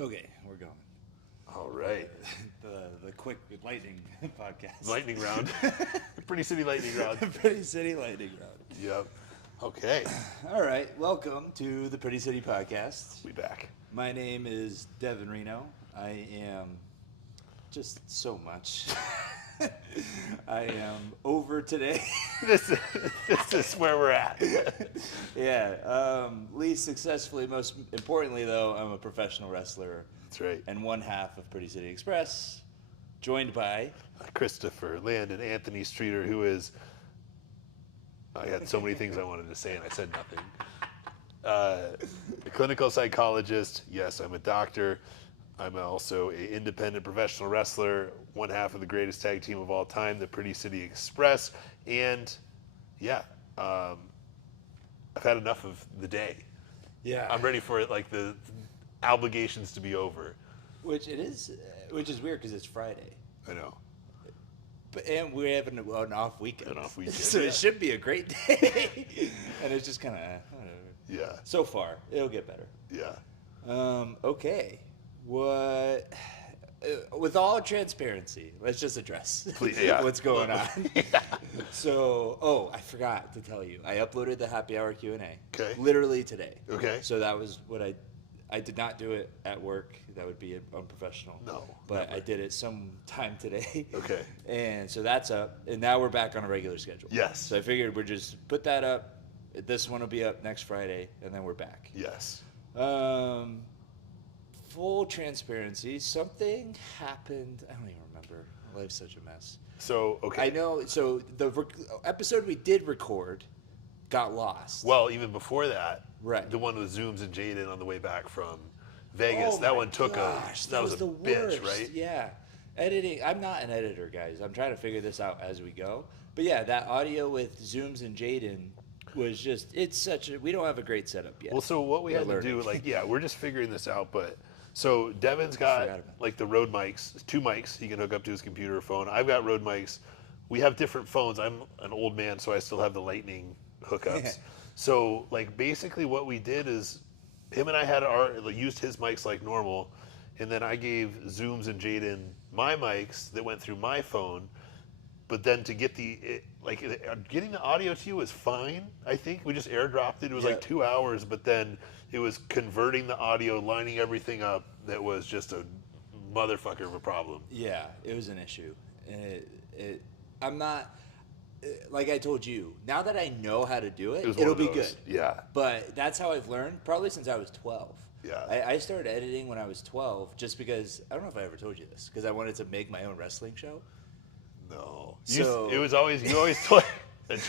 Okay, we're going. All right. The quick lightning podcast. Lightning round. Pretty City lightning round. Pretty City lightning round. Yep. Okay. All right, welcome to the Pretty City podcast. We back. My name is Devin Reno. I am just so much. I am over today. This is where we're at. Yeah. Least successfully, most importantly, though, I'm a professional wrestler. That's right. And one half of Pretty City Express, joined by Christopher Landon, Anthony Streeter, who is... I had so many things I wanted to say and I said nothing. A clinical psychologist. Yes, I'm a doctor. I'm also an independent professional wrestler, one half of the greatest tag team of all time, the Pretty City Express. And yeah, I've had enough of the day. Yeah. I'm ready for it, like the obligations to be over. Which is weird because it's Friday. I know. And we're having an off weekend. An off weekend. So yeah. it should be a great day. And it's just kind of, whatever. Yeah. So far, it'll get better. Yeah. Okay. What? With all transparency, let's just address what's going on. Yeah. So, I forgot to tell you. I uploaded the happy hour Q&A. Okay. Literally today. Okay. So that was what I did not do it at work. That would be unprofessional. No. But never. I did it sometime today. Okay. And so that's up. And now we're back on a regular schedule. Yes. So I figured we'd just put that up. This one will be up next Friday, and then we're back. Yes. Full transparency, something happened. I don't even remember. My life's such a mess. So, okay. I know. So the episode we did record got lost. Well, even before that, Right. the one with Zooms and Jaden on the way back from Vegas, Oh that my one took gosh, that was a the bitch, worst. right? Yeah. Editing. I'm not an editor, guys. I'm trying to figure this out as we go. But yeah, that audio with Zooms and Jaden was just, we don't have a great setup yet. Well, so what we We're had learning. to do, we're just figuring this out, but so Devin's forgot got about like the Rode mics, 2 mics he can hook up to his computer or phone. I've got Rode mics. We have different phones. I'm an old man, so I still have the Lightning hookups. So like basically what we did is him and I had used his mics like normal, and then I gave Zooms and Jaden my mics that went through my phone. But then to get getting the audio to you was fine. I think we just airdropped it. It was like 2 hours, but then it was converting the audio, lining everything up. That was just a motherfucker of a problem. Yeah, it was an issue. I'm not, like I told you, now that I know how to do it, it'll be good. Yeah. But that's how I've learned, probably since I was 12. Yeah. I started editing when I was 12 just because, I don't know if I ever told you this, because I wanted to make my own wrestling show. No. So you always told.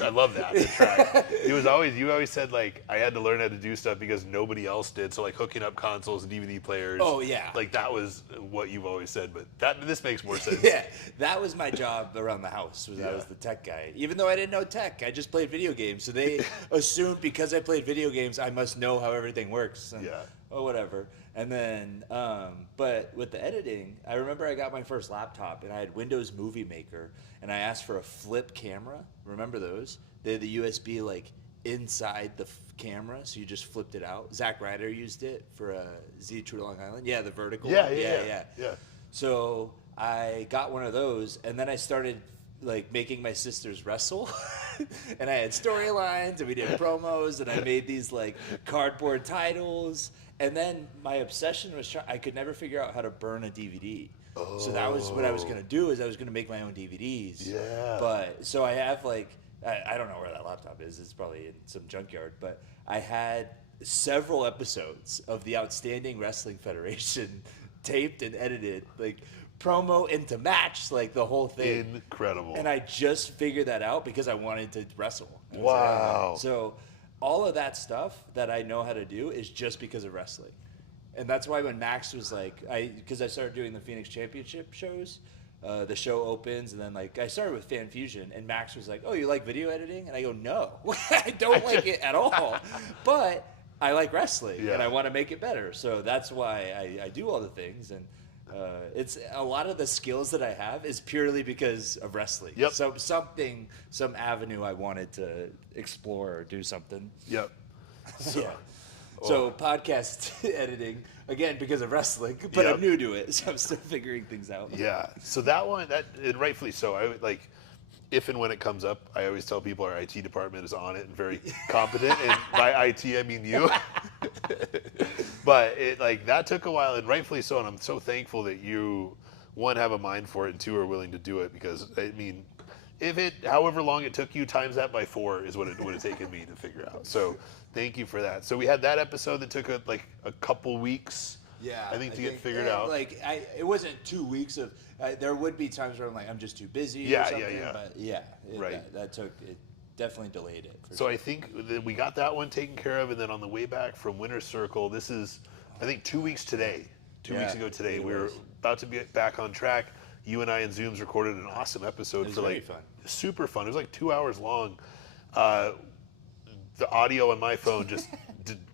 I love that. The track. You always said like I had to learn how to do stuff because nobody else did. So like hooking up consoles and DVD players. Oh yeah. Like that was what you've always said, but this makes more sense. Yeah, that was my job around the house. I was the tech guy. Even though I didn't know tech, I just played video games. So they assumed because I played video games, I must know how everything works. And, whatever. And then, but with the editing, I remember I got my first laptop and I had Windows Movie Maker and I asked for a flip camera. Remember those? They had the USB like inside the camera, so you just flipped it out. Zack Ryder used it for Z True to Long Island. Yeah, the vertical. Yeah. So I got one of those, and then I started like making my sisters wrestle, and I had storylines, and we did promos, and I made these like cardboard titles. And then my obsession was I could never figure out how to burn a DVD. Oh. So that was what I was gonna do. I was gonna make my own DVDs. Yeah. But so I have like I don't know where that laptop is. It's probably in some junkyard. But I had several episodes of the Outstanding Wrestling Federation taped and edited, like promo into match, like the whole thing. Incredible. And I just figured that out because I wanted to wrestle. Wow. So all of that stuff that I know how to do is just because of wrestling. And that's why when Max was like, because I started doing the Phoenix Championship shows, the show opens, and then like I started with Fan Fusion, and Max was like, "Oh, you like video editing?" And I go, "No, I don't like it at all, but I like wrestling, and I want to make it better." So that's why I do all the things, and it's a lot of the skills that I have is purely because of wrestling. Yep. So some avenue I wanted to explore or do something. Yep. So, So podcast editing, again, because of wrestling, but I'm new to it, so I'm still figuring things out. Yeah. So that one, and rightfully so. I would like, if and when it comes up, I always tell people our IT department is on it and very competent. And by IT, I mean you. But that took a while, and rightfully so. And I'm so thankful that you, one, have a mind for it, and two, are willing to do it. Because I mean, however long it took you, times that by 4 is what it would have taken me to figure out. So thank you for that. So we had that episode that took a couple weeks. Yeah, I think to get figured out. It wasn't 2 weeks of. There would be times where I'm like, I'm just too busy. Yeah, or something, yeah. But yeah, right. That took it. Definitely delayed it. So sure. I think that we got that one taken care of, and then on the way back from Winter Circle, this is, I think, 2 weeks today. 2 weeks ago today, we were about to be back on track. You and I and Zooms recorded an awesome episode. It was very fun. Super fun. It was 2 hours long. The audio on my phone just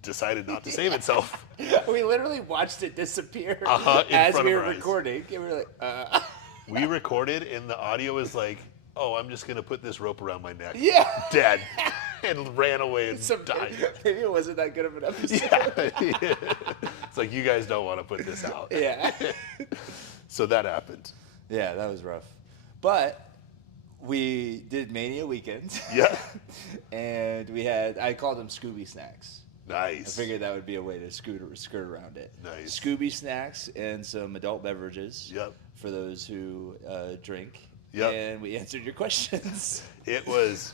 decided not to save itself. We literally watched it disappear as we were recording. And we were like, We recorded, and the audio was like, oh, I'm just going to put this rope around my neck. Yeah. Dead. And ran away and died. Maybe it wasn't that good of an episode. Yeah. It's like, you guys don't want to put this out. Yeah. So that happened. Yeah, that was rough. But we did Mania weekend. Yeah. And I called them Scooby Snacks. Nice. I figured that would be a way to skirt around it. Nice. Scooby Snacks and some adult beverages. Yep. For those who drink. Yep. And we answered your questions. It was,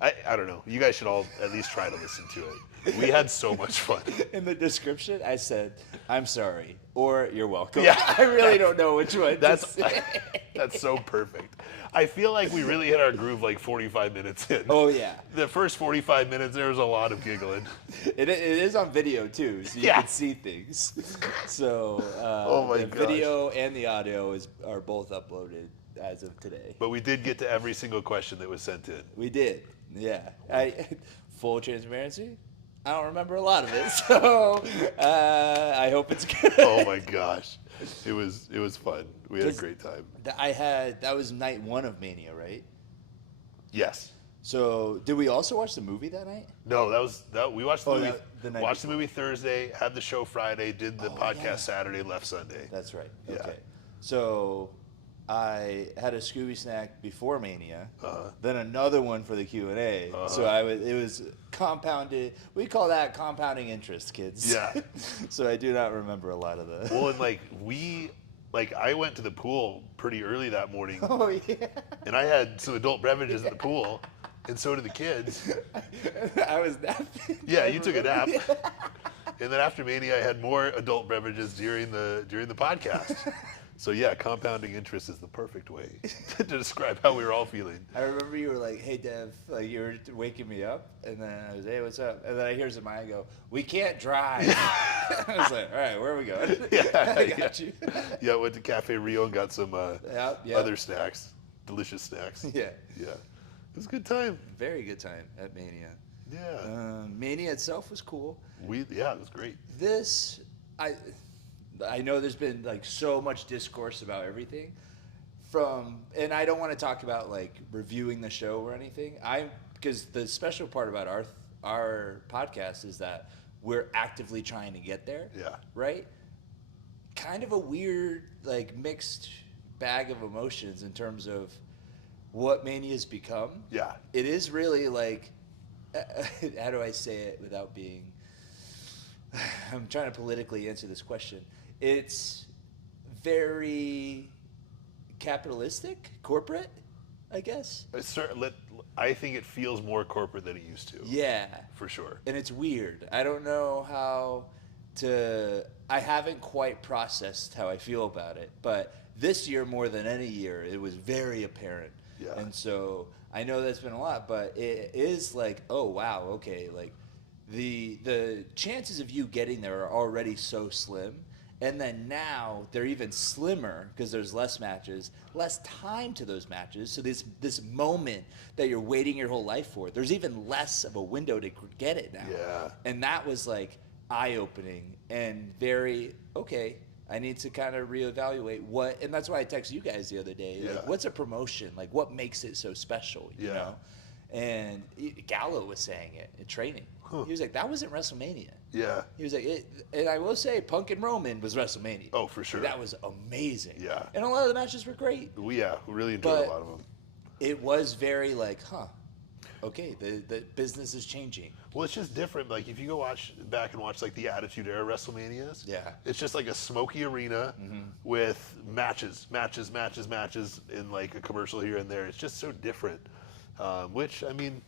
I don't know. You guys should all at least try to listen to it. We had so much fun. In the description, I said, I'm sorry, or you're welcome. Yeah. I really don't know which one. That's so perfect. I feel like we really hit our groove 45 minutes in. Oh, yeah. The first 45 minutes, there was a lot of giggling. It is on video, too, so you can see things. So the video and the audio are both uploaded as of today. But we did get to every single question that was sent in. We did, yeah. Full transparency, I don't remember a lot of it, so I hope it's good. Oh my gosh, it was fun. We had a great time. That was night 1 of Mania, right? Yes. So did we also watch the movie that night? No, we watched the movie. Watched the movie Thursday, had the show Friday, did the podcast Saturday, left Sunday. That's right. Yeah. Okay. So I had a Scooby snack before Mania, then another one for the Q&A. So it was compounded. We call that compounding interest, kids. Yeah. So I do not remember a lot of the. Well, and I went to the pool pretty early that morning. Oh yeah. And I had some adult beverages at the pool, and so did the kids. I was napping. Yeah, you took a nap. And then after Mania, I had more adult beverages during the podcast. So yeah, compounding interest is the perfect way to describe how we were all feeling. I remember you were like, "Hey Dev," you were waking me up, and then I was, "Hey, what's up?" And then I hear Zamaya go, "We can't drive." I was like, "All right, where are we going?" Yeah, I got you. Yeah, went to Cafe Rio and got some other snacks, delicious snacks. Yeah, it was a good time. Very good time at Mania. Yeah, Mania itself was cool. It was great. I know there's been so much discourse about everything and I don't want to talk about reviewing the show or anything. Because the special part about our podcast is that we're actively trying to get there. Yeah. Right? Kind of a weird mixed bag of emotions in terms of what Mania's become. Yeah. It is really how do I say it without being I'm trying to politically answer this question. It's very capitalistic, corporate, I guess. I think it feels more corporate than it used to. Yeah. For sure. And it's weird. I don't know how I haven't quite processed how I feel about it, but this year more than any year, it was very apparent. Yeah. And so I know that's been a lot, but it is oh wow, okay, the chances of you getting there are already so slim. And then now they're even slimmer because there's less matches, less time to those matches. So this moment that you're waiting your whole life for, there's even less of a window to get it now. Yeah. And that was eye-opening and very, okay, I need to kind of reevaluate and that's why I texted you guys the other day. Yeah. What's a promotion? What makes it so special, you know? And Gallo was saying it in training. He was like, that wasn't WrestleMania. Yeah. He was like, and I will say, Punk and Roman was WrestleMania. Oh, for sure. Like, that was amazing. Yeah. And a lot of the matches were great. We really enjoyed a lot of them. It was very like, okay, the business is changing. Well, it's just different. Like, if you go back and watch like the Attitude Era WrestleManias, it's just like a smoky arena with matches in like a commercial here and there. It's just so different. Which, I mean,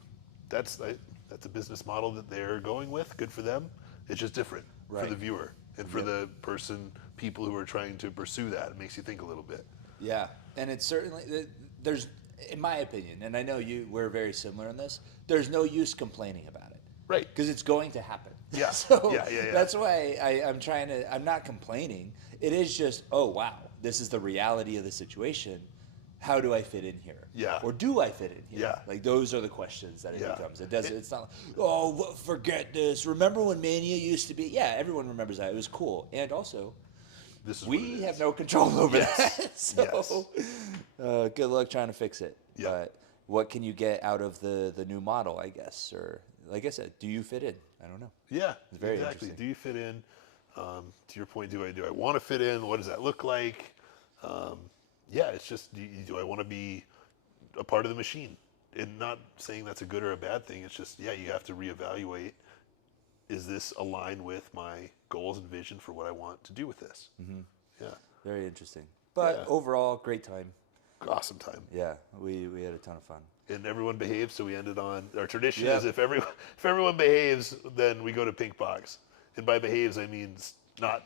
that's a business model that they're going with. Good for them. It's just different for the viewer and for the people who are trying to pursue that. It makes you think a little bit. Yeah, and it's certainly there's, in my opinion, and I know we're very similar in this. There's no use complaining about it, right? Because it's going to happen. Yeah. So that's why I'm not complaining. It is just, oh wow, this is the reality of the situation. How do I fit in here? Yeah. Or do I fit in here? Yeah. Like, those are the questions that it becomes. It's not like, oh, forget this. Remember when Mania used to be? Yeah, everyone remembers that. It was cool. And also, we have no control over that. So, good luck trying to fix it. Yeah. But what can you get out of the new model, I guess? Or, like I said, do you fit in? I don't know. Yeah, it's very exactly. interesting. Do you fit in? To your point, do I want to fit in? What does that look like? Yeah, it's just, do I want to be a part of the machine? And not saying that's a good or a bad thing. It's just, you have to reevaluate. Is this aligned with my goals and vision for what I want to do with this? Mm-hmm. Yeah. Very interesting. But overall, great time. Awesome time. Yeah, we had a ton of fun. And everyone behaved, so we ended on, our tradition is if everyone behaves, then we go to Pink Box. And by behaves, I mean not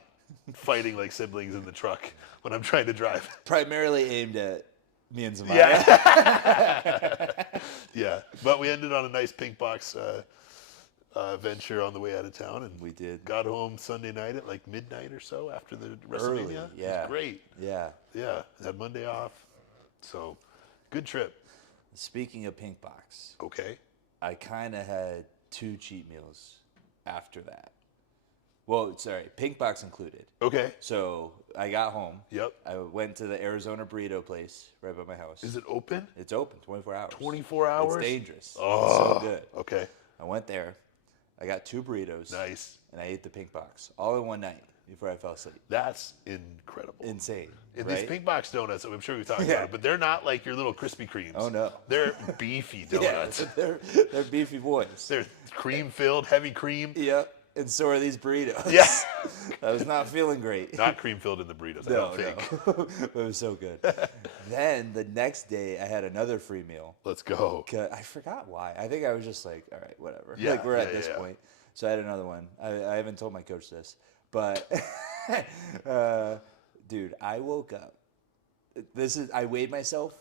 fighting like siblings in the truck when I'm trying to drive. Primarily aimed at me and Zamaya. Yeah. Yeah. But we ended on a nice Pink Box venture on the way out of town. And we did. Got home Sunday night at like midnight or so after the WrestleMania. Yeah. It was great. Yeah. Yeah. Had Monday off. So, good trip. Speaking of Pink Box. Okay. I kind of had 2 cheat meals after that. Well, sorry, Pink Box included. Okay. So I got home. Yep. I went to the Arizona burrito place right by my house. Is it open? It's open 24 hours. 24 hours? It's dangerous. Oh, it's so good. Okay. I went there. I got 2 burritos. Nice. And I ate the Pink Box all in one night before I fell asleep. That's incredible. Insane. And right? these Pink Box donuts, I'm sure we've talked about it, but they're not like your little Krispy Kremes. Oh, no. They're beefy donuts. Yeah, they're beefy boys. They're cream-filled, heavy cream. Yep. And so are these burritos. Yeah. I was not feeling great. Not cream-filled in the burritos, I don't think. No. It was so good. Then the next day, I had another free meal. Let's go. I forgot why. I think I was just like, all right, whatever. Yeah, like, we're at this point. So I had another one. I haven't told my coach this. But, dude, I woke up. I weighed myself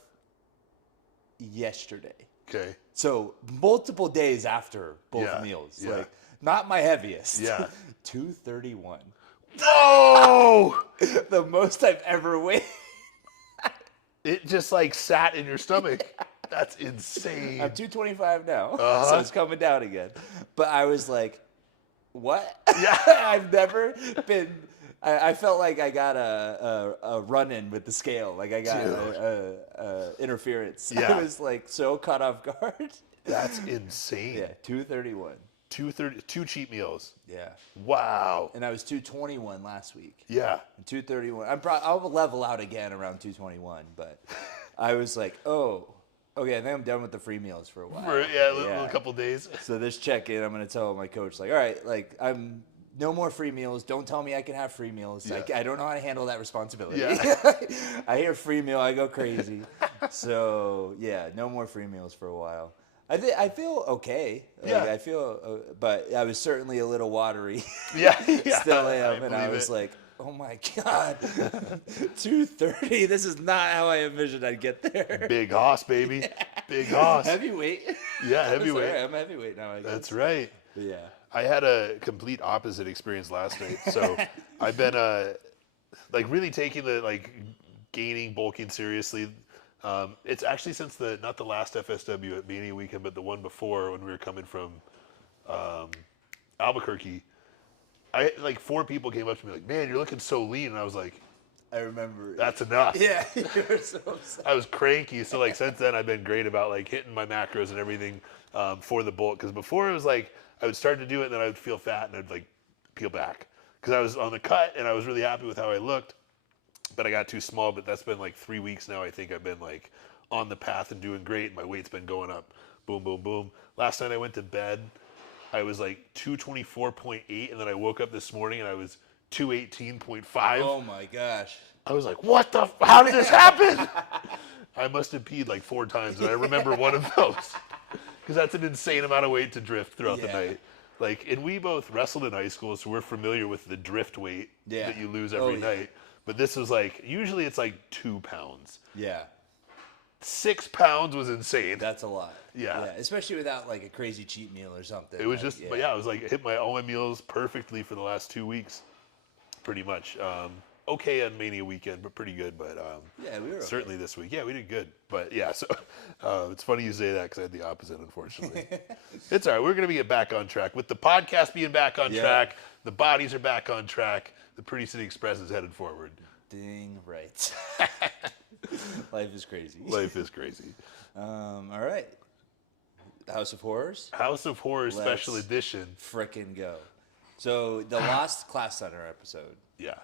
yesterday. Okay. So multiple days after both meals. Yeah. Like, not my heaviest. Yeah. 231. Whoa! The most I've ever weighed. It just like sat in your stomach. That's insane. I'm 225 now, so it's coming down again. But I was like, what? Yeah. I've never been... I felt like I got a run-in with the scale. Like I got a interference. Yeah. I was like so caught off guard. That's insane. Yeah, 231. 2 cheat meals. Yeah. Wow. And I was 221 last week. Yeah. And 231. I'll level out again around 221, but I was like, oh, okay, I think I'm done with the free meals for a while. A couple days. So this check-in, I'm going to tell my coach, like, all right, like, I'm no more free meals. Don't tell me I can have free meals. Yeah. I don't know how to handle that responsibility. Yeah. I hear free meal, I go crazy. So, yeah, no more free meals for a while. I feel okay. Like, I feel, but I was certainly a little watery. Yeah. Still am. And I was like, oh my God, 230. This is not how I envisioned I'd get there. Big hoss, baby. Yeah. Big hoss. Heavyweight. Yeah, heavyweight. Right. I'm heavyweight now, I guess. That's right. But yeah. I had a complete opposite experience last night. So I've been like really taking the like gaining, bulking seriously. It's actually since not the last FSW at Mania weekend, but the one before when we were coming from Albuquerque. Like 4 people came up to me like, man, you're looking so lean. And I was like, I remember. That's enough. Yeah, you were so upset. I was cranky. So like since then, I've been great about like hitting my macros and everything for the bulk. Because before it was like I would start to do it, and then I would feel fat, and I'd like peel back because I was on the cut, and I was really happy with how I looked. But I got too small. But that's been like 3 weeks now. I think I've been like on the path and doing great. My weight's been going up. Boom, boom, boom. Last night I went to bed. I was like 224.8, and then I woke up this morning and I was 218.5. Oh my gosh. I was like, what the, how did this happen? I must have peed like 4 times, and I remember one of those. Because that's an insane amount of weight to drift throughout the night. Like, and we both wrestled in high school, so we're familiar with the drift weight that you lose every night. But this was like, usually it's like 2 pounds. Yeah. 6 pounds was insane. That's a lot. Yeah. Especially without like a crazy cheat meal or something. It was just, but yeah, I was like, I hit all my meals perfectly for the last 2 weeks, pretty much. Okay on Mania weekend, but pretty good. But yeah, we were certainly this week. Yeah, we did good. But yeah, so it's funny you say that because I had the opposite, unfortunately. It's all right. We're going to get back on track. With the podcast being back on track, the bodies are back on track. The Pretty City Express is headed forward. Dang right. Life is crazy. Life is crazy. All right. House of Horrors? House of Horrors Special Edition. Frickin' go. So the last Class Center episode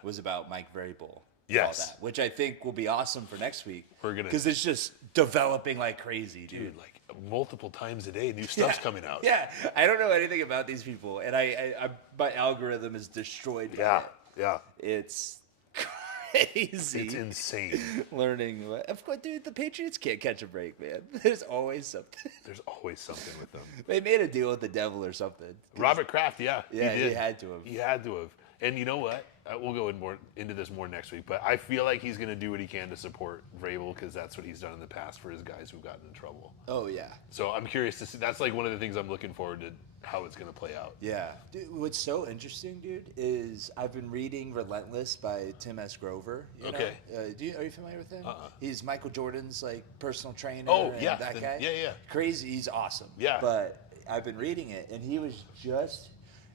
was about Mike Vrabel. Yes. All that, which I think will be awesome for next week. We're gonna, because it's just developing like crazy, dude. Like multiple times a day, new stuff's coming out. Yeah, I don't know anything about these people, and I my algorithm is destroyed by it. Yeah. It's crazy. It's insane. Learning. Of course, dude, the Patriots can't catch a break, man. There's always something. There's always something with them. They made a deal with the devil or something. Robert Kraft, he did. He had to have. He had to have. And you know what? We'll go into this more next week, but I feel like he's going to do what he can to support Vrabel because that's what he's done in the past for his guys who've gotten in trouble. Oh, yeah. So I'm curious to see. That's like one of the things I'm looking forward to, how it's going to play out. Yeah. Dude, what's so interesting, dude, is I've been reading Relentless by Tim S. Grover. Okay. Are you familiar with him? He's Michael Jordan's like personal trainer. Oh, yeah. That guy. Yeah. Crazy. He's awesome. Yeah. But I've been reading it, and he was just...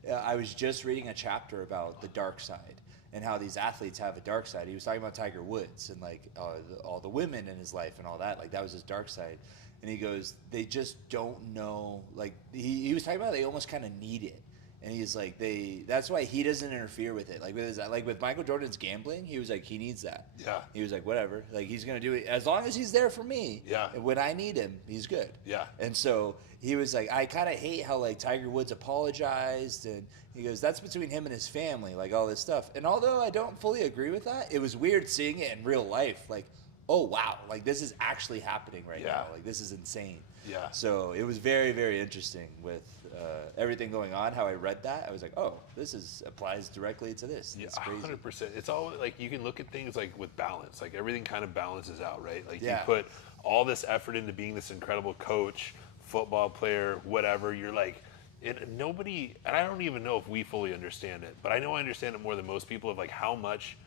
I was just reading a chapter about the dark side and how these athletes have a dark side. He was talking about Tiger Woods and like all the women in his life and all that. Like that was his dark side. And he goes, they just don't know. Like he was talking about they almost kind of need it. And he's like, that's why he doesn't interfere with it. Like with Michael Jordan's gambling, he was like, he needs that. Yeah. He was like, whatever. Like he's gonna do it as long as he's there for me. Yeah. And when I need him, he's good. Yeah. And so he was like, I kind of hate how like Tiger Woods apologized, and he goes, that's between him and his family, like all this stuff. And although I don't fully agree with that, it was weird seeing it in real life. Like, oh wow, like this is actually happening right now. Like this is insane. Yeah. So it was very, very interesting with everything going on. How I read that, I was like, oh, this applies directly to this. Yeah, 100%. It's all like you can look at things like with balance. Like everything kind of balances out, right? Like you put all this effort into being this incredible coach, football player, whatever. You're like, and I don't even know if we fully understand it, but I know I understand it more than most people of like how much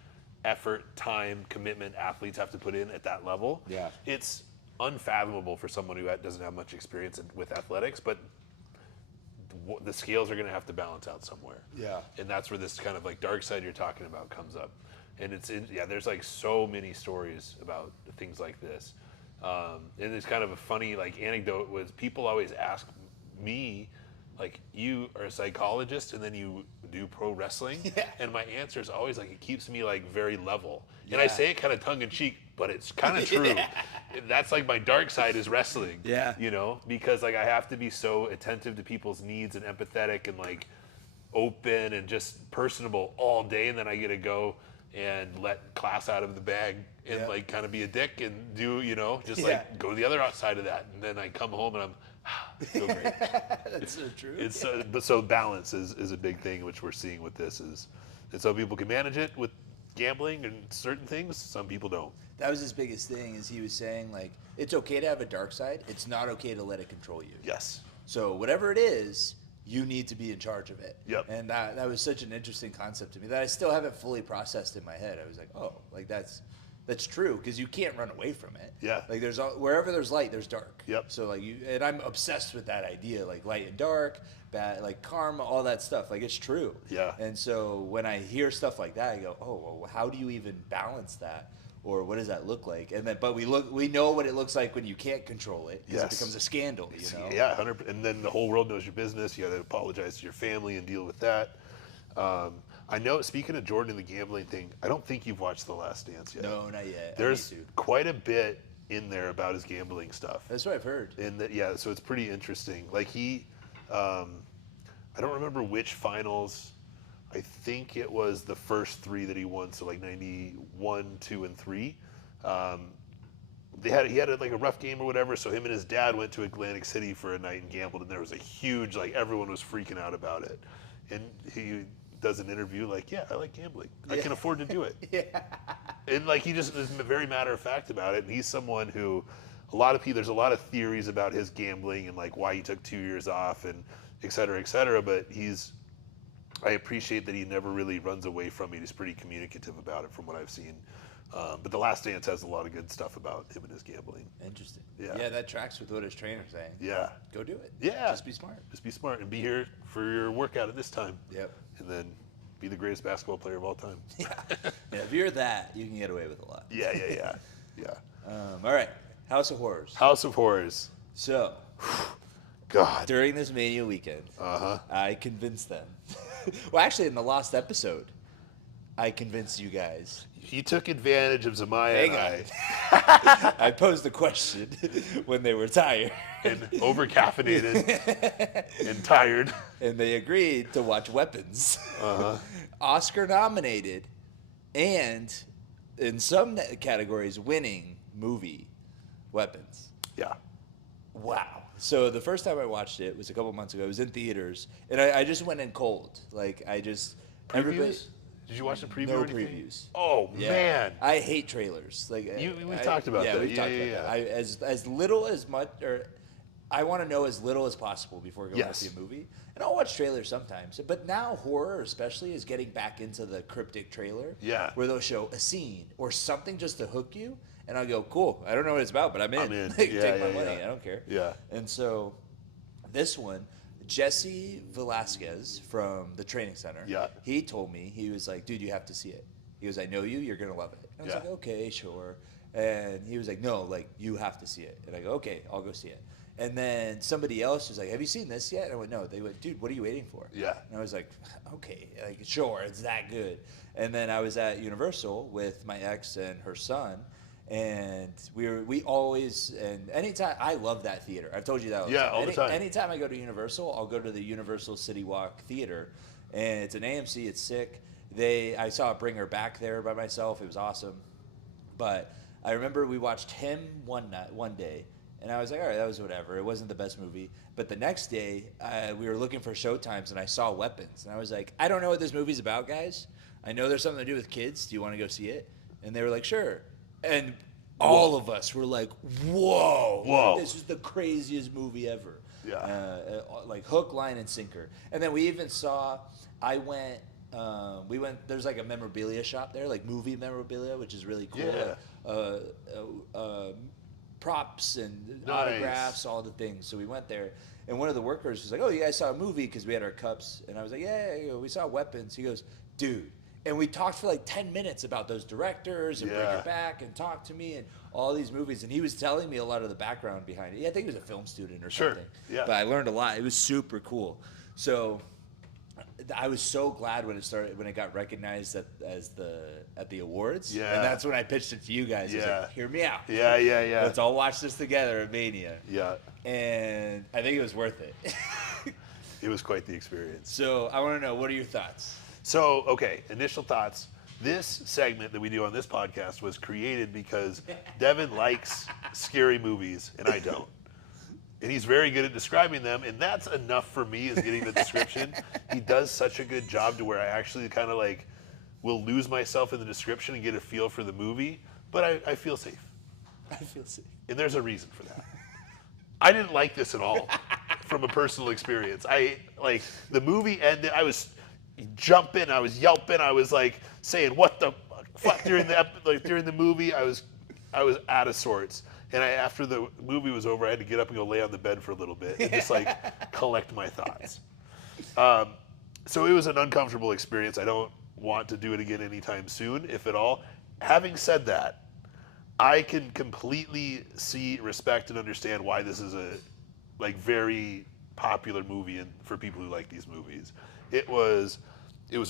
effort, time, commitment athletes have to put in at that level. Yeah. It's unfathomable for someone who doesn't have much experience with athletics, but the scales are going to have to balance out somewhere. Yeah. And that's where this kind of like dark side you're talking about comes up. And there's like so many stories about things like this. And it's kind of a funny like anecdote was people always ask me, like, you are a psychologist and then you do pro wrestling? Yeah. And my answer is always like, it keeps me like very level. Yeah. And I say it kind of tongue in cheek, but it's kind of true. Yeah. That's like my dark side is wrestling. Yeah. You know, because like I have to be so attentive to people's needs and empathetic and like open and just personable all day. And then I get to go and let class out of the bag and like kind of be a dick and do, you know, just like go to the other side of that. And then I come home and I'm, feel great. That's so true. It's but so balance is a big thing, which we're seeing with this is, and some people can manage it with gambling and certain things. Some people don't. That was his biggest thing. Is he was saying like it's okay to have a dark side. It's not okay to let it control you. Yes. So whatever it is, you need to be in charge of it. Yep. And that was such an interesting concept to me that I still haven't fully processed in my head. I was like, oh, like that's that's true because you can't run away from it. Yeah. Like wherever there's light, there's dark. Yep. So like and I'm obsessed with that idea, like light and dark, bad, like karma, all that stuff. Like it's true. Yeah. And so when I hear stuff like that, I go, oh, well, how do you even balance that? Or what does that look like? And then, but we know what it looks like when you can't control it because it becomes a scandal. You know? Yeah, 100%. And then the whole world knows your business. You got to apologize to your family and deal with that. I know. Speaking of Jordan and the gambling thing, I don't think you've watched The Last Dance yet. No, not yet. There's quite a bit in there about his gambling stuff. That's what I've heard. And yeah, so it's pretty interesting. Like I don't remember which finals. I think it was the first 3 that he won, so like 91, 2, and 3. He had like a rough game or whatever, so him and his dad went to Atlantic City for a night and gambled, and there was a huge, like, everyone was freaking out about it. And he does an interview like, yeah, I like gambling. I can afford to do it. Yeah. And like he just is very matter of fact about it, and he's someone who there's a lot of theories about his gambling and like why he took 2 years off and et cetera, but I appreciate that he never really runs away from it. He's pretty communicative about it from what I've seen. But The Last Dance has a lot of good stuff about him and his gambling. Interesting. Yeah. Yeah, that tracks with what his trainer's saying. Yeah. Go do it. Yeah. Just be smart. Just be smart and be here for your workout at this time. Yep. And then be the greatest basketball player of all time. Yeah. If you're that, you can get away with a lot. Yeah. All right. House of Horrors. House of Horrors. So, God. during this Mania weekend, I convinced them. Well, actually, in the last episode, I convinced you guys. You took advantage of Zamaya and I. I posed the question when they were tired. And over-caffeinated and tired. And they agreed to watch Weapons. Oscar nominated and, in some categories, winning movie Weapons. Yeah. Wow. So the first time I watched it was a couple months ago. It was in theaters, and I just went in cold. Like Previews? Did you watch the preview? No or anything? previews. Oh man, I hate trailers. Like we've talked about that. We've talked about that. As little as much, or I want to know as little as possible before going to see a movie. And I'll watch trailers sometimes. But now horror, especially, is getting back into the cryptic trailer. Yeah. Where they'll show a scene or something just to hook you. And I'll go, cool. I don't know what it's about, but I'm in. Take my money. I don't care. Yeah. And so this one, Jesse Velasquez from the training center. Yeah. He told me, he was like, dude, you have to see it. He goes, I know you. You're going to love it. And I was like, okay, sure. And he was like, no, like, you have to see it. And I go, okay, I'll go see it. And then somebody else was like, have you seen this yet? And I went, no. They went, dude, what are you waiting for? Yeah. And I was like, okay, like, sure, it's that good. And then I was at Universal with my ex and her son. And we always, and anytime, I love that theater. I've told you that all the time. Anytime I go to Universal, I'll go to the Universal City Walk Theater. And it's an AMC, it's sick. I saw Bring Her Back there by myself. It was awesome. But I remember we watched him one day. And I was like, all right, that was whatever. It wasn't the best movie. But the next day, we were looking for showtimes, and I saw Weapons. And I was like, I don't know what this movie's about, guys. I know there's something to do with kids. Do you want to go see it? And they were like, sure. And all of us were like, whoa. Like, this is the craziest movie ever. Yeah. Like hook, line, and sinker. And then we even saw, there's like a memorabilia shop there, like movie memorabilia, which is really cool. Yeah. Props and autographs, all the things. So we went there, and one of the workers was like, oh, you guys saw a movie? Because we had our cups. And I was like, yeah, we saw Weapons. He goes, dude. And we talked for like 10 minutes about those directors and Bring It Back and Talk to Me and all these movies. And he was telling me a lot of the background behind it. Yeah, I think he was a film student or something. Yeah. But I learned a lot. It was super cool. So I was so glad when it got recognized at the awards. Yeah. And that's when I pitched it to you guys. I was like, hear me out. Yeah. Let's all watch this together at Mania. Yeah. And I think it was worth it. It was quite the experience. So I want to know, what are your thoughts? So, okay, initial thoughts. This segment that we do on this podcast was created because Devin likes scary movies, and I don't. And he's very good at describing them, and that's enough for me, is getting the description. He does such a good job to where I actually kind of like will lose myself in the description and get a feel for the movie, but I feel safe. I feel safe. And there's a reason for that. I didn't like this at all from a personal experience. The movie ended, I was jumping, I was yelping, I was like saying, what the fuck, during the movie, I was out of sorts. And after the movie was over, I had to get up and go lay on the bed for a little bit and just like collect my thoughts. So it was an uncomfortable experience. I don't want to do it again anytime soon, if at all. Having said that, I can completely see, respect, and understand why this is a like very popular movie and for people who like these movies. It was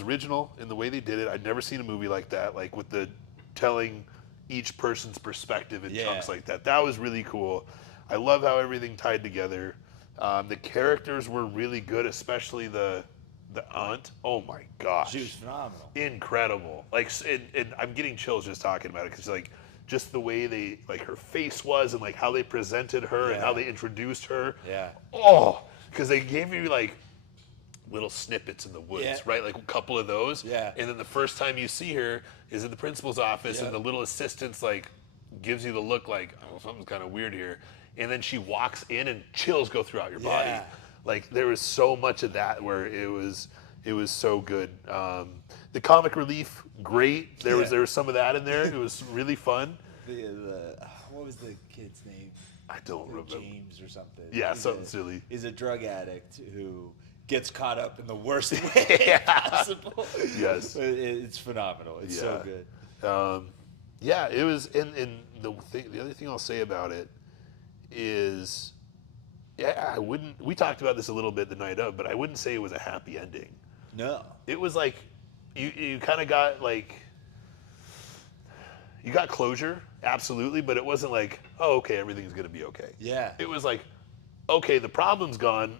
original in the way they did it. I'd never seen a movie like that, like with the telling each person's perspective in chunks like that. That was really cool. I love how everything tied together. The characters were really good, especially the aunt. Oh my gosh, she was phenomenal, incredible. Like, and I'm getting chills just talking about it because like just the way they like her face was and like how they presented her and how they introduced her. Yeah. Oh, because they gave you like little snippets in the woods, right? Like a couple of those. Yeah. And then the first time you see her is in the principal's office, and the little assistant like gives you the look like, oh, something's kind of weird here. And then she walks in and chills go throughout your body. Like there was so much of that where it was so good. The comic relief, great. There was some of that in there. It was really fun. What was the kid's name? I don't remember. James or something. Yeah, something silly. He's a drug addict who gets caught up in the worst way possible. Yes. It's phenomenal. It's so good. It was, and the other thing I'll say about it is, we talked about this a little bit the night of, but I wouldn't say it was a happy ending. No. It was like, you kind of got like, you got closure, absolutely, but it wasn't like, oh, okay, everything's going to be okay. Yeah. It was like, okay, the problem's gone,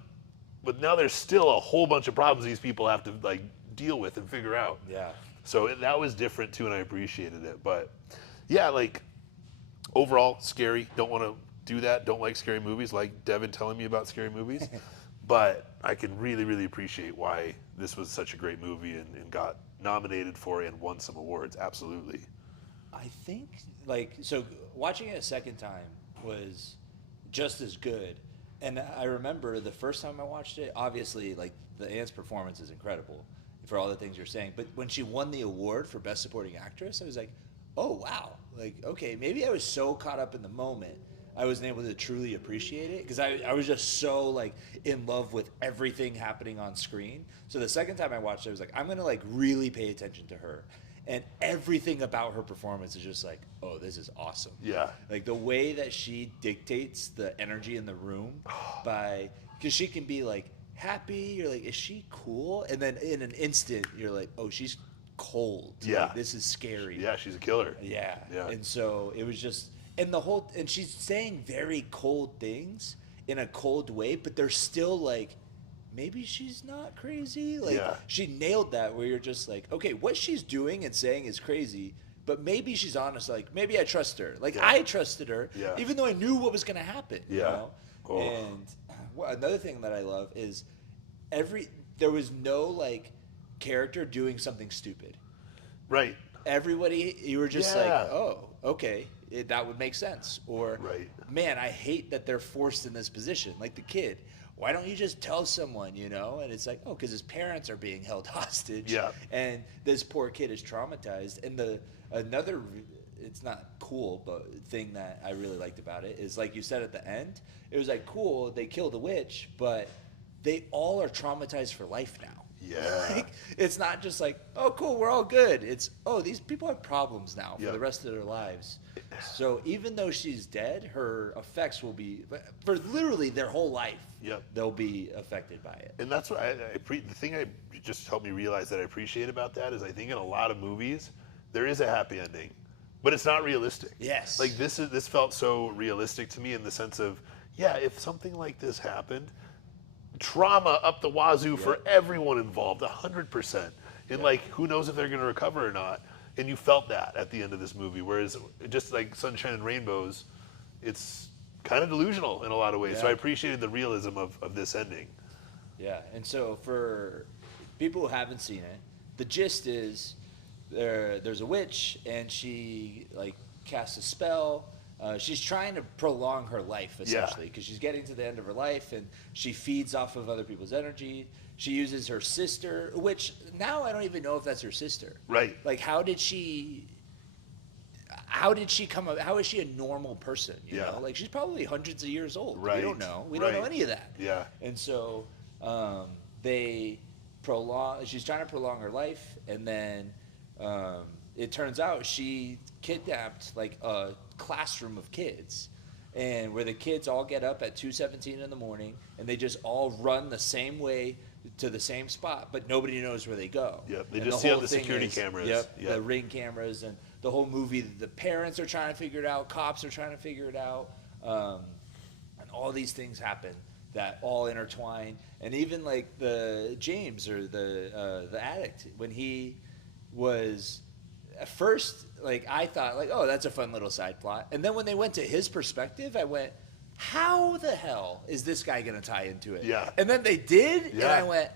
but now there's still a whole bunch of problems these people have to like deal with and figure out. Yeah. So that was different too, and I appreciated it. But yeah, like overall, scary. Don't want to do that. Don't like scary movies, like Devin telling me about scary movies. But I can really, really appreciate why this was such a great movie and got nominated for and won some awards. Absolutely. I think, so watching it a second time was just as good. And I remember the first time I watched it, obviously, like, the Ant's performance is incredible for all the things you're saying. But when she won the award for Best Supporting Actress, I was like, oh, wow. Like, okay, maybe I was so caught up in the moment, I wasn't able to truly appreciate it. Because I was just so, like, in love with everything happening on screen. So the second time I watched it, I was like, I'm going to, like, really pay attention to her. And everything about her performance is just like, oh, this is awesome. Yeah. Like the way that she dictates the energy in the room because she can be like happy, you're like, is she cool? And then in an instant, you're like, oh, she's cold. Yeah. Like, this is scary. Yeah, she's a killer. Yeah. Yeah. And so it was just, and she's saying very cold things in a cold way, but they're still like, maybe she's not crazy. Like she nailed that where you're just like, okay, what she's doing and saying is crazy, but maybe she's honest. Like maybe I trust her. Like I trusted her, even though I knew what was going to happen. You know? Oh. And another thing that I love is there was no like character doing something stupid. Right. Everybody, you were just like, oh, okay, that would make sense. Or, man, I hate that they're forced in this position. Like the kid. Why don't you just tell someone, you know? And it's like, oh, because his parents are being held hostage. Yeah. And this poor kid is traumatized. And another, it's not cool, but thing that I really liked about it is, like you said at the end, it was like, cool, they killed the witch, but they all are traumatized for life now. Yeah. Like, it's not just like, oh, cool, we're all good. It's, oh, these people have problems now for the rest of their lives. So even though she's dead, her effects will be, for literally their whole life, they'll be affected by it. And that's what the thing I just helped me realize that I appreciate about that is I think in a lot of movies, there is a happy ending, but it's not realistic. Yes. Like this felt so realistic to me in the sense of, if something like this happened, trauma up the wazoo for everyone involved, 100%. And like, who knows if they're going to recover or not. And you felt that at the end of this movie. Whereas just like Sunshine and Rainbows, it's kind of delusional in a lot of ways. So I appreciated the realism of this ending. Yeah. And so for people who haven't seen it, the gist is there's a witch and she like casts a spell. She's trying to prolong her life, essentially, because she's getting to the end of her life, and she feeds off of other people's energy. She uses her sister, which now I don't even know if that's her sister. Right. Like, how did she how did she come up? How is she a normal person? You Yeah. know, like she's probably hundreds of years old. Right. We don't know. We don't know any of that. Yeah. And so she's trying to prolong her life, and then it turns out she kidnapped like a classroom of kids, and where the kids all get up at 2:17 in the morning, and they just all run the same way to the same spot, but nobody knows where they go. Yep, they And just see on the security cameras. Yep, Yep. the ring cameras, and the whole movie. The parents are trying to figure it out. Cops are trying to figure it out, and all these things happen that all intertwine. And even like the James or the addict, when he was at first, like I thought, like, oh, that's a fun little side plot. And then when they went to his perspective, I went, how the hell is this guy going to tie into it? Yeah. And then they did, and Yeah. I went,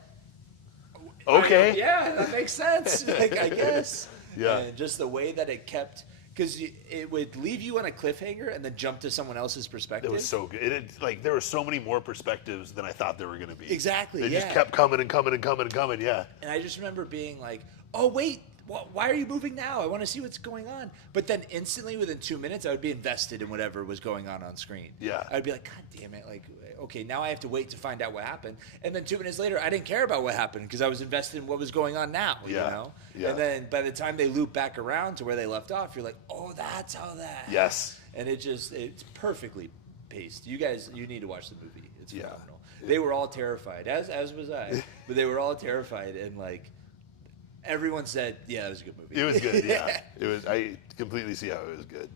Okay. yeah, that makes sense. Like, I guess. Yeah. And just the way that it kept, because it would leave you on a cliffhanger and then jump to someone else's perspective. It was so good. Like there were so many more perspectives than I thought there were going to be. Exactly. They yeah. just kept coming and coming and coming and coming. Yeah. And I just remember being like, oh wait, why are you moving now? I want to see what's going on. But then instantly, within 2 minutes, I would be invested in whatever was going on screen. Yeah. I'd be like, God damn it! Like, okay, now I have to wait to find out what happened. And then 2 minutes later, I didn't care about what happened because I was invested in what was going on now. Yeah. You know. Yeah. And then by the time they loop back around to where they left off, you're like, oh, that's how that. Yes. And it's perfectly paced. You guys, you need to watch the movie. It's Yeah. phenomenal. They were all terrified, as was I. But they were all terrified, and like. Everyone said, yeah, that was a good movie. It was good, yeah. It was. I completely see how it was good.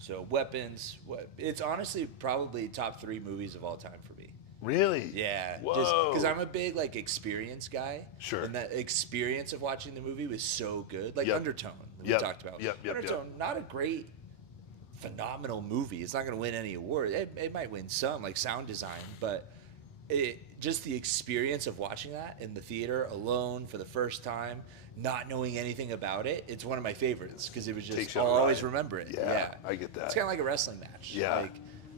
So Weapons, it's honestly probably top 3 movies of all time for me. Really? Yeah. Whoa. Just because I'm a big like experience guy. Sure. And that experience of watching the movie was so good. Like Yep. Undertone, that we Yep. talked about. Yep. Undertone, not a great, phenomenal movie. It's not going to win any awards. It might win some, like sound design, but just the experience of watching that in the theater alone for the first time, not knowing anything about it, it's one of my favorites because it was Takes just, you on I'll a always ride. remember it. Yeah, I get that. It's kind of like a wrestling match. Yeah.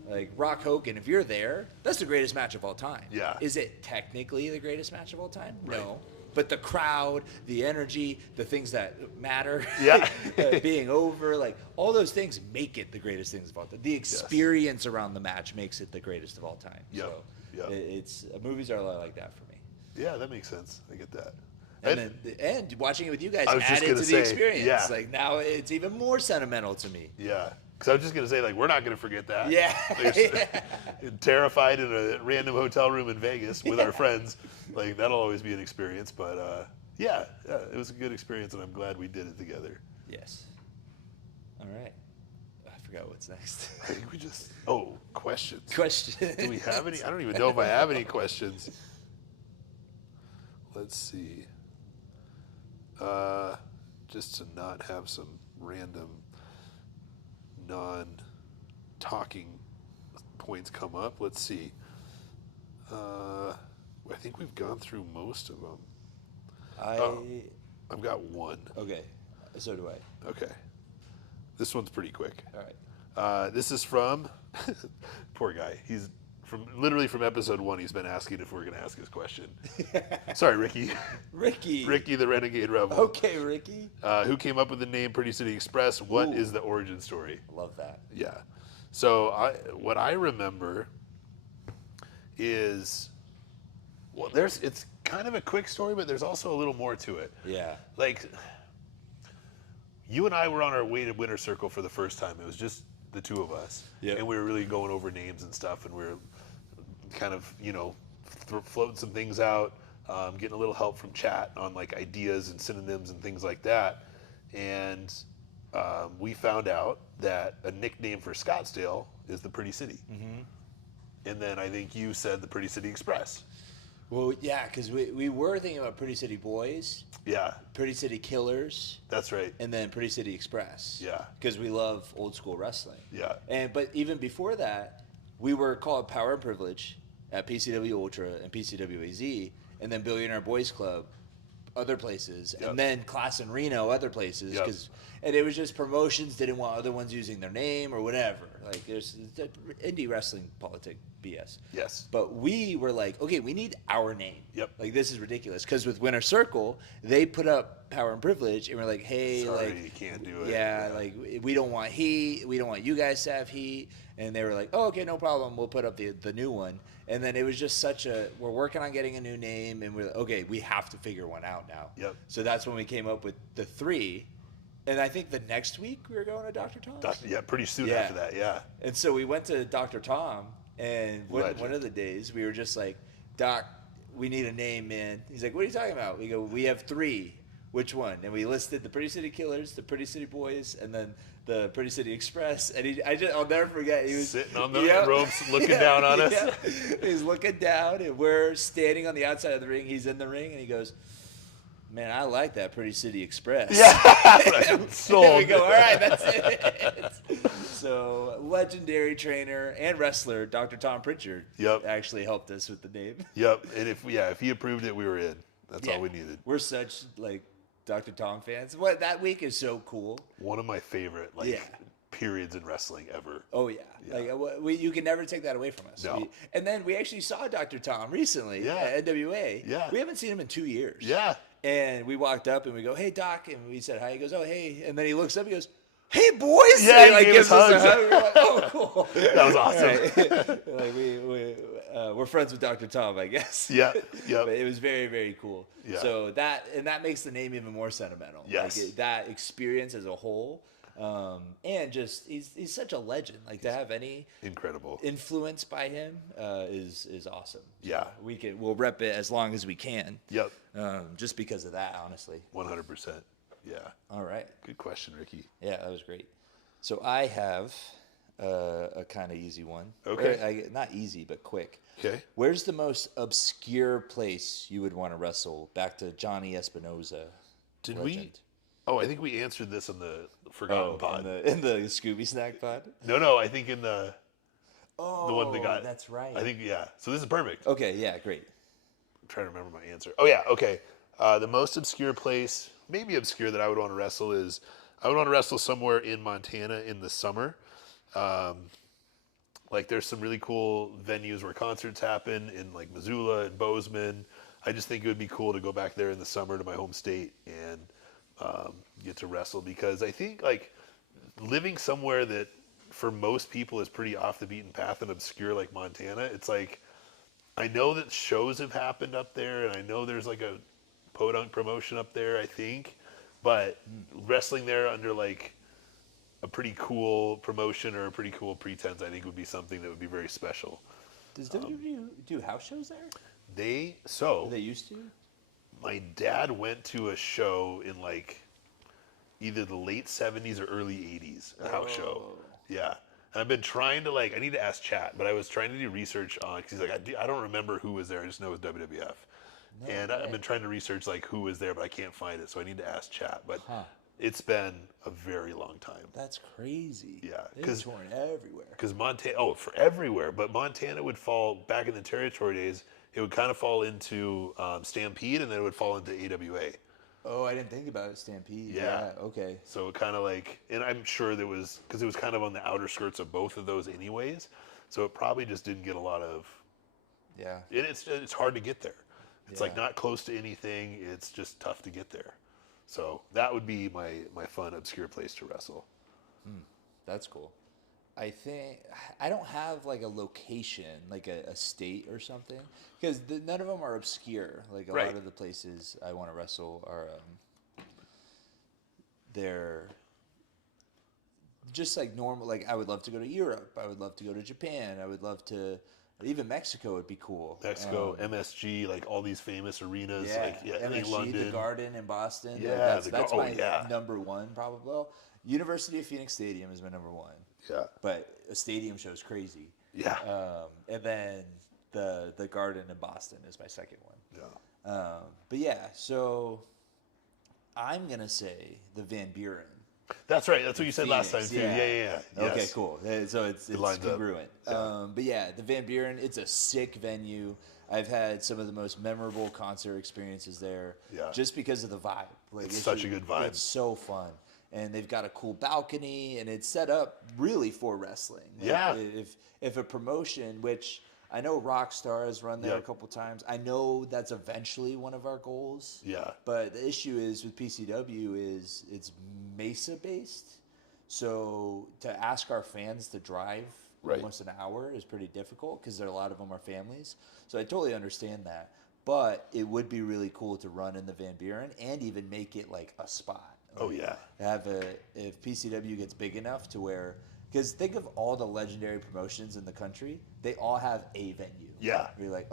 Like Rock Hogan, if you're there, that's the greatest match of all time. Yeah. Is it technically the greatest match of all time? Right. No. But the crowd, the energy, the things that matter, Yeah. being over, like all those things make it the greatest things of all time. The experience around the match makes it the greatest of all time. Yep. So Yep. it's movies are a lot like that for me. Yeah, that makes sense. I get that. And watching it with you guys I was just added gonna to say, the experience. yeah. Like now it's even more sentimental to me. Yeah. Because I was just going to say, like, we're not going to forget that. Yeah. Terrified in a random hotel room in Vegas with our friends. Like, that'll always be an experience. But, yeah, it was a good experience, and I'm glad we did it together. Yes. All right. I forgot what's next. I think we just... questions. Question. Do we have any? I don't even know if I have any questions. Let's see. Just to not have some random non-talking points come up. Let's see. I think we've gone through most of them. I've got one. Okay. So do I. Okay. This one's pretty quick. All right. This is from poor guy. He's literally from episode 1. He's been asking if we're going to ask his question. Sorry, Ricky. Ricky, the Renegade Rebel. Okay, Ricky. Who came up with the name Pretty City Express? What is the origin story? Love that. Yeah. So what I remember is, well, it's kind of a quick story, but there's also a little more to it. Yeah. Like, you and I were on our way to Winter Circle for the first time. It was just the two of us. Yep. And we were really going over names and stuff, and we were kind of, floating some things out, getting a little help from chat on like ideas and synonyms and things like that. And we found out that a nickname for Scottsdale is the Pretty City. Mm-hmm. And then I think you said the Pretty City Express. Well, yeah, because we were thinking about Pretty City Boys. Yeah. Pretty City Killers. That's right. And then Pretty City Express. Yeah. Because we love old school wrestling. Yeah. But even before that, we were called Power and Privilege at PCW Ultra and PCWAZ, and then Billionaire Boys Club, other places, Yep. and then Class in Reno, other places. Yep. And it was just promotions didn't want other ones using their name or whatever. Like there's indie wrestling politic BS. Yes. But we were like, okay, we need our name. Yep. Like this is ridiculous because with Winter Circle, they put up Power and Privilege, and we're like, hey, sorry, like, you can't do it. Yeah, like we don't want heat. We don't want you guys to have heat. And they were like, oh, okay, no problem. We'll put up the new one. And then it was just we're working on getting a new name, and we're like, okay, we have to figure one out now. Yep. So that's when we came up with the 3. And I think the next week we were going to Dr. Tom's. Yeah, pretty soon after that, yeah. And so we went to Dr. Tom, and one of the days we were just like, Doc, we need a name, man. He's like, what are you talking about? We go, we have 3. Which one? And we listed the Pretty City Killers, the Pretty City Boys, and then the Pretty City Express. And I'll never forget. He was sitting on the ropes, looking down on us. Yeah. He's looking down, and we're standing on the outside of the ring. He's in the ring, and he goes, man, I like that Pretty City Express. Yeah, sold. And we go, all right, that's it. So, legendary trainer and wrestler, Dr. Tom Pritchard, actually helped us with the name. Yep, and if he approved it, we were in. That's all we needed. We're such like Dr. Tom fans. That week is so cool. One of my favorite periods in wrestling ever. Oh yeah. Like you can never take that away from us. No. And then we actually saw Dr. Tom recently at NWA. Yeah. We haven't seen him in 2 years. Yeah. And we walked up and we go, hey Doc, and we said hi. He goes, oh hey, and then he looks up. He goes, hey boys. Yeah, and he gives us a hug. We're like, oh cool. That was awesome. Like we're friends with Dr. Tom, I guess. Yeah. But it was very, very cool. Yeah. So that makes the name even more sentimental. Yes. Like that experience as a whole. And just he's such a legend. Like to have any incredible influence by him is awesome. Yeah. So we'll rep it as long as we can. Yep. Just because of that, honestly. 100%. Yeah. All right. Good question, Ricky. Yeah, that was great. So I have a kind of easy one. Okay. Not easy, but quick. Okay. Where's the most obscure place you would want to wrestle? Back to Johnny Espinoza. Did legend. we? Oh, I think we answered this in the Forgotten Pod. In the Scooby Snack Pod? No, I think in the one that got. That's right. I think, yeah. So this is perfect. Okay, yeah, great. I'm trying to remember my answer. Oh, yeah, okay. The most obscure place, maybe obscure, that I would want to wrestle is I would want to wrestle somewhere in Montana in the summer. Like there's some really cool venues where concerts happen in like Missoula and Bozeman. I just think it would be cool to go back there in the summer to my home state and get to wrestle, because I think like living somewhere that for most people is pretty off the beaten path and obscure like Montana, it's like I know that shows have happened up there and I know there's like a podunk promotion up there, I think, but wrestling there under like a pretty cool promotion or a pretty cool pretense, I think would be something that would be very special. Does WWE do house shows there? They used to? My dad went to a show in like either the late 70s or early 80s, a house show. Yeah. And I've been trying to I need to ask Chat, but I was trying to do research on, because he's like, I don't remember who was there. I just know it was WWF. I've been trying to research who was there, but I can't find it. So I need to ask Chat. But it's been a very long time. That's crazy. Yeah. It's torn everywhere. Because Montana, for everywhere. But Montana would fall, back in the territory days, it would kind of fall into Stampede, and then it would fall into AWA. Oh, I didn't think about it, Stampede. Yeah. Okay. So it kind of and I'm sure there was, because it was kind of on the outer skirts of both of those anyways, so it probably just didn't get a lot of. Yeah. It's hard to get there. It's not close to anything. It's just tough to get there. So that would be my fun, obscure place to wrestle. That's cool. I think I don't have a location, like a state or something, because none of them are obscure. Like a lot of the places I want to wrestle are, they're just normal. Like I would love to go to Europe. I would love to go to Japan. I would love to, even Mexico would be cool. Mexico, MSG, all these famous arenas, MSG, London, the Garden in Boston. Yeah, that's my number one probably. Well, University of Phoenix Stadium is my number one. Yeah. But a stadium show is crazy. Yeah. And then the Garden in Boston is my second one. Yeah. But yeah, so I'm gonna say the Van Buren. That's right. That's what you said last time too. Yeah. Yes. Okay, cool. So it's congruent. But yeah, the Van Buren, it's a sick venue. I've had some of the most memorable concert experiences there. Yeah. Just because of the vibe. It's such a good vibe. It's so fun. And they've got a cool balcony, and it's set up really for wrestling. If a promotion, which I know Rockstar has run there a couple times. I know that's eventually one of our goals. Yeah. But the issue is with PCW is it's Mesa based. So to ask our fans to drive almost an hour is pretty difficult because a lot of them are families. So I totally understand that. But it would be really cool to run in the Van Buren and even make it like a spot. Oh yeah. If PCW gets big enough to where, because think of all the legendary promotions in the country, they all have a venue. Yeah. Where you're like,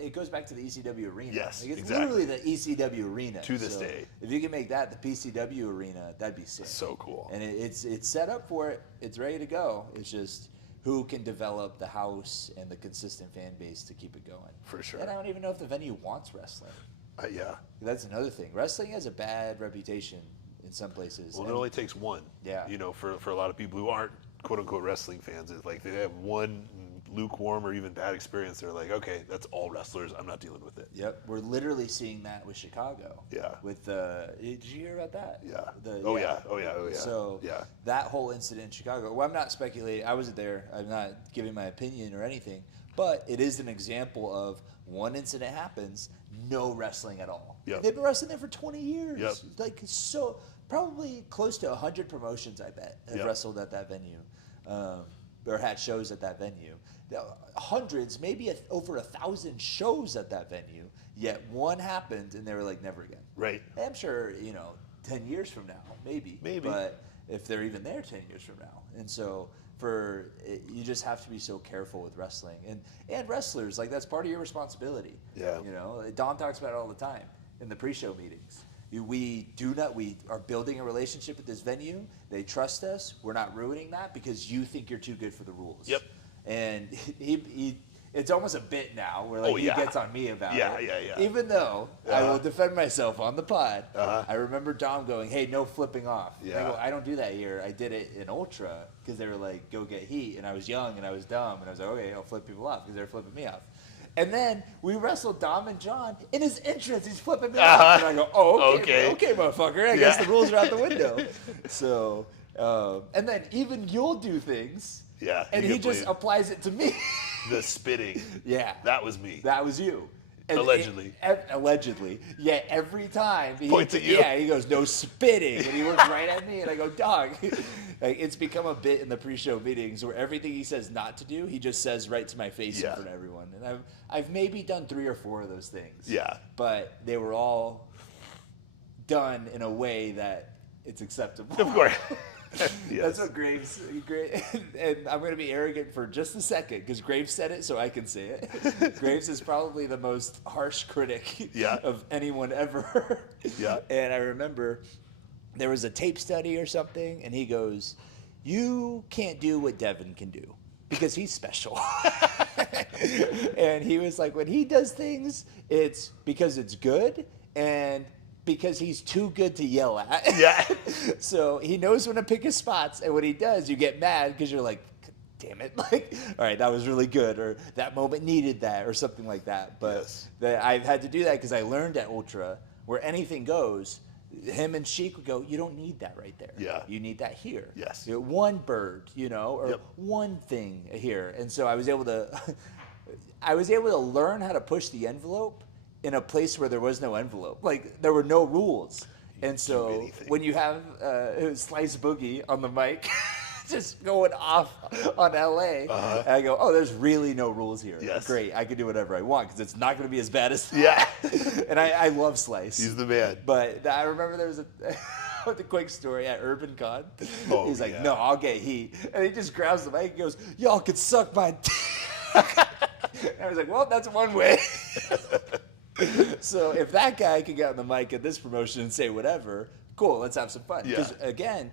it goes back to the ECW arena. Yes, like it's exactly. literally the ECW arena. To this day. If you can make that the PCW arena, that'd be sick. So cool. And it's set up for it. It's ready to go. It's just who can develop the house and the consistent fan base to keep it going. For sure. And I don't even know if the venue wants wrestling. Yeah. That's another thing. Wrestling has a bad reputation in some places. Well, it only takes one. Yeah. You know, for a lot of people who aren't quote unquote wrestling fans, it's like they have one lukewarm or even bad experience. They're like, okay, that's all wrestlers. I'm not dealing with it. Yep. We're literally seeing that with Chicago. Yeah. With did you hear about that? Yeah. Oh yeah. So that whole incident in Chicago. Well, I'm not speculating. I wasn't there. I'm not giving my opinion or anything. But it is an example of one incident happens, no wrestling at all. Yep. They've been wrestling there for 20 years. Yep. Like so, probably close to 100 promotions. I bet have wrestled at that venue, or had shows at that venue. Hundreds, maybe over 1,000 shows at that venue. Yet one happened, and they were like, never again. Right. I'm sure 10 years from now, maybe. But if they're even there 10 years from now, and so. You just have to be so careful with wrestling and wrestlers, like that's part of your responsibility. Yeah. Dom talks about it all the time in the pre-show meetings. We are building a relationship with this venue. They trust us. We're not ruining that because you think you're too good for the rules. Yep. And it's almost a bit now where he gets on me about it. Yeah. Even though I will defend myself on the pod, Uh-huh. I remember Dom going, "Hey, no flipping off." Yeah. I go, "I don't do that here. I did it in Ultra because they were like, go get heat, and I was young and I was dumb, and I was like, okay, I'll flip people off because they're flipping me off." And then we wrestled Dom and John. In his entrance, he's flipping me off. And I go, "Oh, okay, motherfucker. I guess the rules are out the window." So, and then even you'll do things. Yeah. And he just applies it to me. The spitting. Yeah. That was me. That was you. And allegedly. Allegedly. Yeah, every time. Points at you. Yeah, he goes, "No spitting." And he looks right at me, and I go, "Dog." It's become a bit in the pre-show meetings where everything he says not to do, he just says right to my face in front of everyone. And I've maybe done 3 or 4 of those things. Yeah. But they were all done in a way that it's acceptable. Of course. Yes. That's what Graves, and I'm going to be arrogant for just a second because Graves said it, so I can say it. Graves is probably the most harsh critic of anyone ever. Yeah. And I remember there was a tape study or something, and he goes, "You can't do what Devin can do because he's special." And he was like, when he does things, it's because it's good and because he's too good to yell at. Yeah. So he knows when to pick his spots, and when he does, you get mad because you're like, damn it. Like, all right, that was really good, or that moment needed that, or something like that. But I've had to do that because I learned at Ultra where anything goes. Him and Sheik would go, "You don't need that right there. Yeah. You need that here. Yes. One bird, or one thing here." And so I was able to learn how to push the envelope in a place where there was no envelope. Like, there were no rules. And so when you have Slice Boogie on the mic just going off on LA, and I go, "Oh, there's really no rules here. Yes. Great, I can do whatever I want because it's not going to be as bad as that." Yeah. And I love Slice. He's the man. But I remember there was the quick story at Urban Con. Oh, he's like, "No, I'll get heat." And he just grabs the mic and goes, "Y'all could suck my dick." And I was like, well, that's one way. So if that guy can get on the mic at this promotion and say whatever, cool, let's have some fun. Because again,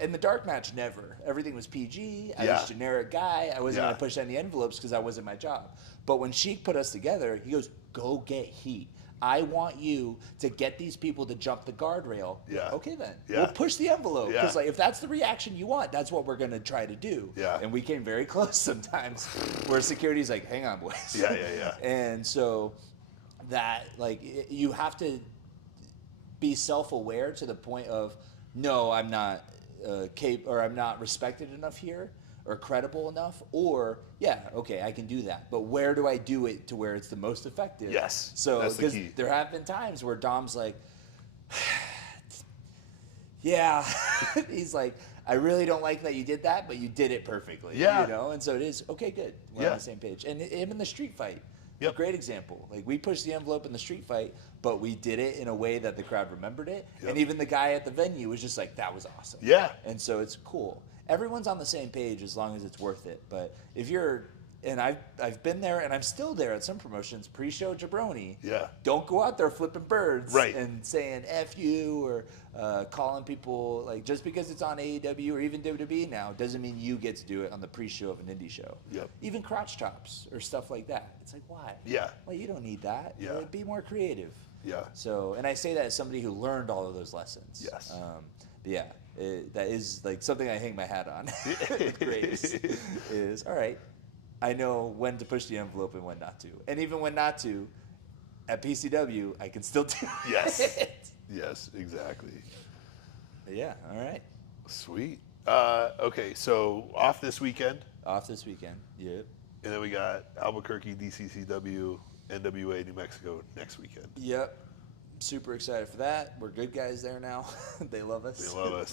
in the dark match, never. Everything was PG. I was a generic guy. I wasn't going to push any envelopes because that wasn't my job. But when Sheik put us together, he goes, "Go get heat. I want you to get these people to jump the guardrail." Yeah. Okay, then. Yeah. We'll push the envelope. Yeah. Because if that's the reaction you want, that's what we're going to try to do. Yeah. And we came very close sometimes where security's like, "Hang on, boys." Yeah. And so that, you have to be self-aware to the point of, no, I'm not I'm not respected enough here, or credible enough, or yeah, okay, I can do that. But where do I do it to where it's the most effective? Yes, So that's the because key. there have been times where Dom's like, yeah, he's like, I really don't like that you did that, but you did it perfectly. Yeah. You know, and so it is okay. Good, we're on the same page. And him in the street fight. Yep. A great example. Like we pushed the envelope in the street fight, but we did it in a way that the crowd remembered it. Yep. And even the guy at the venue was just like, that was awesome. Yeah. And so it's cool. Everyone's on the same page as long as it's worth it. But if you're, and I've been there and I'm still there at some promotions, pre-show jabroni. Yeah. Don't go out there flipping birds Right. and saying F you or calling people, like just because it's on AEW or even WWE now doesn't mean you get to do it on the pre-show of an indie show. Yep. Even crotch chops or stuff like that. It's like, why? Yeah. Well, you don't need that. Yeah. Be more creative. Yeah. So, and I say that as somebody who learned all of those lessons. Yes. But yeah, that is like something I hang my hat on. Grace is, all right, I know when to push the envelope and when not to. And even when not to, at PCW, I can still do Yes. it. Yes, exactly. Yeah, all right. Sweet. Okay, so off this weekend, Off this weekend. Yep. and then we got Albuquerque, DCCW, NWA, New Mexico next weekend. Yep. Super excited for that. We're good guys there now. They love us. They love us.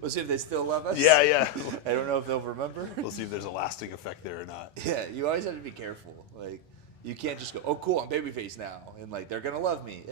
We'll see if they still love us. Yeah, yeah. I don't know if they'll remember. We'll see if there's a lasting effect there or not. Yeah, you always have to be careful. Like, you can't just go, oh, cool, I'm babyface now, and like they're gonna love me.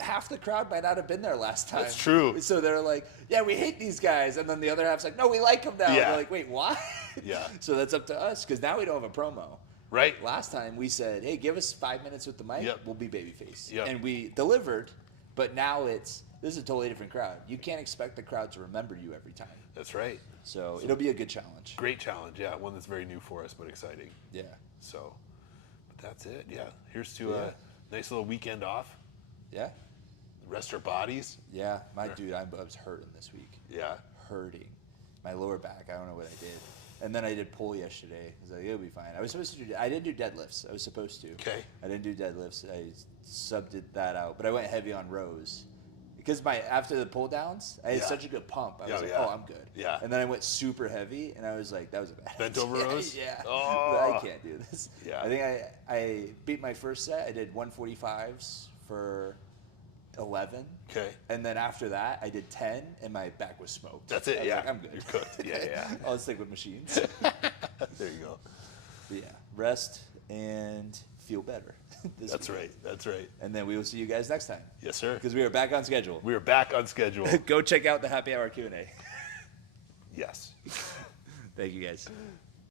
Half the crowd might not have been there last time. That's true. So they're like, yeah, we hate these guys, and then the other half's like, no, we like them now. Yeah. They're like, wait, why? Yeah. So that's up to us because now we don't have a promo. Right? Last time we said, hey, give us 5 minutes with the mic, Yep. we'll be babyface, Yep. and we delivered. But now this is a totally different crowd. You can't expect the crowd to remember you every time. That's right. So it'll be a good challenge. Great challenge, yeah. One that's very new for us, but exciting. Yeah. So, but that's it, yeah. Here's to Yeah. a nice little weekend off. Yeah. Rest our bodies. Yeah. My dude, I was hurting this week. Yeah. Hurting. My lower back. I don't know what I did. And then I did pull yesterday. I was like, it'll be fine. I was supposed to do. I didn't do deadlifts. I was supposed to. Okay. I didn't do deadlifts. I subbed that out, but I went heavy on rows because after the pull downs, I had Yeah. such a good pump. I was like, yeah. oh, I'm good. Yeah. And then I went super heavy, and I was like, that was a bad. Bent over idea. rows? Yeah. Oh. I can't do this. Yeah. I think I beat my first set. I did 145s for 11. Okay. And then after that, I did 10, and my back was smoked. That's it, I was yeah. like, I'm good. You're cooked. Yeah, yeah. I'll stick with machines. There you go. But yeah, rest and feel better. That's week. right. That's right. And then we will see you guys next time Yes, sir. because we are back on schedule. We are back on schedule. Go check out the happy hour Q&A. Yes. Thank you guys.